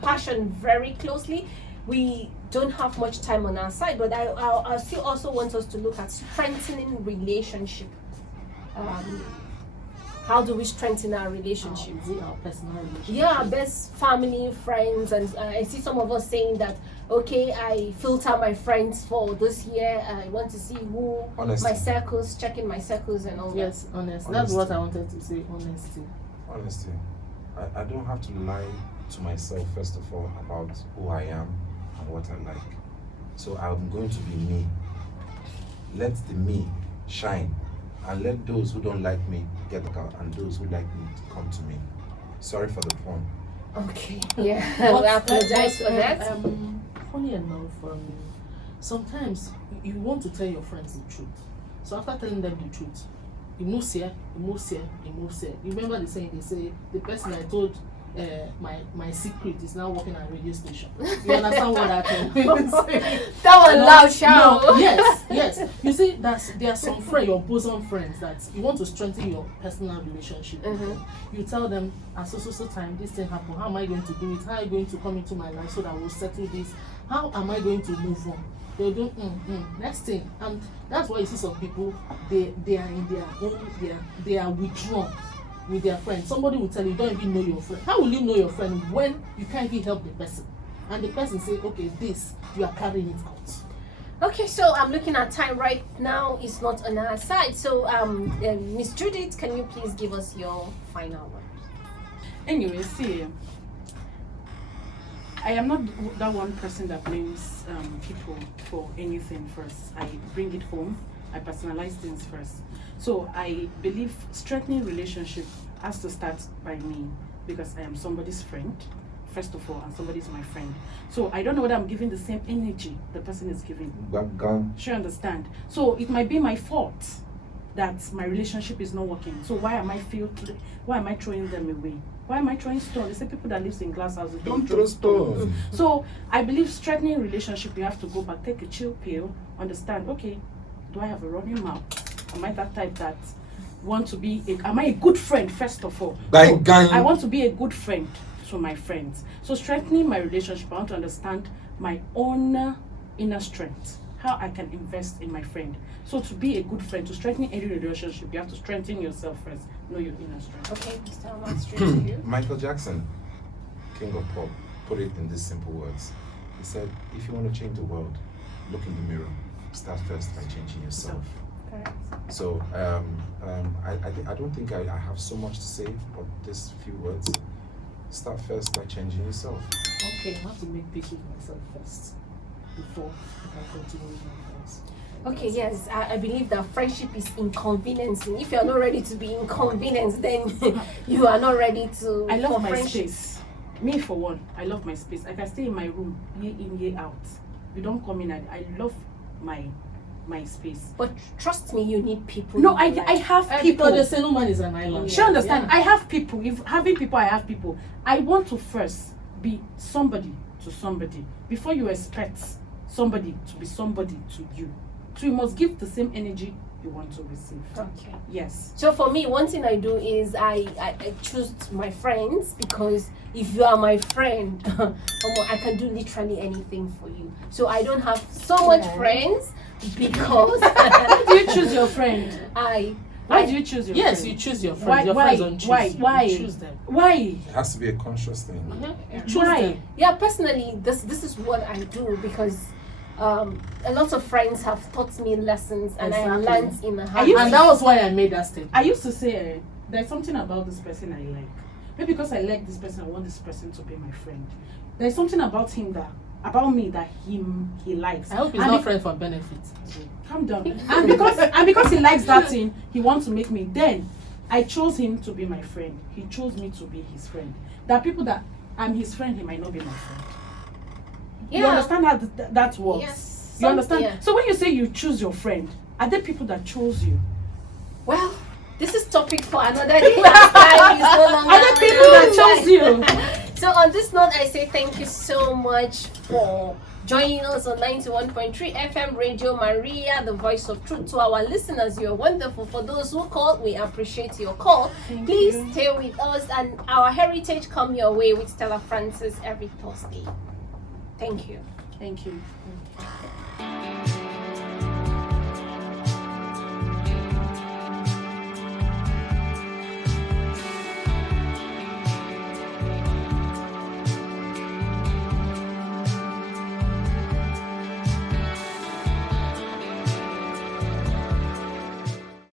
passion very closely. We don't have much time on our side, but I still also want us to look at strengthening relationship. How do we strengthen our relationship? is it our personal relationship? Yeah, best family, friends, and I see some of us saying that. Okay, I filter my friends for this year. I want to see who Honesty. my circles, checking my circles and all that. Yes, honest. That's what I wanted to say, honesty. Honesty. I don't have to lie to myself first of all about who I am and what I like. So I'm going to be me. Let the me shine, and let those who don't like me get out, and those who like me to come to me. Sorry for the pun. Okay. Yeah, we apologize for that. Funny enough, sometimes you want to tell your friends the truth. So after telling them the truth, you move here, you move here, you move here. You remember the saying? They say the person I told my secret is now working at a radio station. You understand what that means? That one loud shout. No, yes. You see, there are some friends, your bosom friends, that you want to strengthen your personal relationship with them. You tell them at so time this thing happened. How am I going to do it? How are you going to come into my life so that we'll settle this? How am I going to move on? They'll do next thing, and that's why you see some people they are in their own they are withdrawn with their friends. Somebody will tell you don't even know your friend. How will you know your friend when you can't even help the person? And the person say, okay, this you are carrying it out. Okay, so I'm looking at time right now. It's not on our side. So Miss Judith, can you please give us your final word? Anyway, see, I am not that one person that blames people for anything first. I bring it home. I personalize things first. So I believe strengthening relationship has to start by me, because I am somebody's friend, first of all, and somebody's my friend. So I don't know whether I'm giving the same energy the person is giving. Sure, understand. So it might be my fault that my relationship is not working. So why am I throwing them away? Why am I throwing stones? They say people that lives in glass houses Don't throw stones. So I believe strengthening relationship, you have to go back, take a chill pill, understand, okay, do I have a running mouth? Am I that type that want to be am I a good friend first of all? I want to be a good friend to my friends. So strengthening my relationship, I want to understand my own inner strength, how I can invest in my friend. So to be a good friend, to strengthen any relationship, you have to strengthen yourself first, know your inner strength. Okay, Mr. Ahmad, straight to you. Michael Jackson, king of pop, put it in these simple words. He said, if you want to change the world, look in the mirror. Start first by changing yourself. Correct. So I don't think I have so much to say, but these few words. Start first by changing yourself. Okay, I have to make peace with myself first before I can continue with my friends. Okay, yes, I believe that friendship is inconveniencing. If you're not ready to be inconvenienced, then you are not ready to. I love for my friendship. space. Me for one, I love my space. I can stay in my room year in, year out. You don't come in. I love my space. But trust me, you need people. No, in your I life. have Because people. they say no man is an island. She understand. Yeah. I have people. If having people, I have people. I want to first be somebody to somebody before you expect somebody to be somebody to you. So you must give the same energy you want to receive. Okay. Yes. So for me, one thing I do is I choose my friends, because if you are my friend, I can do literally anything for you. So I don't have so much friends because Why do you choose your friend? Why do you choose your Yes, friend? you choose your friends. Your friends don't choose you. Why? You choose them. Why? It has to be a conscious thing. You choose Why? them. Yeah, personally, this is what I do, because a lot of friends have taught me lessons, and I Exactly. learned in a hard you- way. And that was why I made that statement. I used to say, there's something about this person I like. Maybe because I like this person, I want this person to be my friend. There's something about about me that he likes. I hope he's And not be- friend for benefit. Calm down. and because he likes that thing, he wants to make me. Then I chose him to be my friend. He chose me to be his friend. There are people that I'm his friend, he might not be my friend. You understand how that works? Yes. You understand? Yeah. So when you say you choose your friend, Are there people that chose you? Well, this is topic for another day. Last time is no longer Are there people that chose you? So on this note, I say thank you so much for joining us on 91.3 FM Radio Maria, the voice of truth. To our listeners, you're wonderful. For those who called, we appreciate your call. Please stay with us, and our heritage come your way with Stella Francis every Thursday. Thank you. Thank you.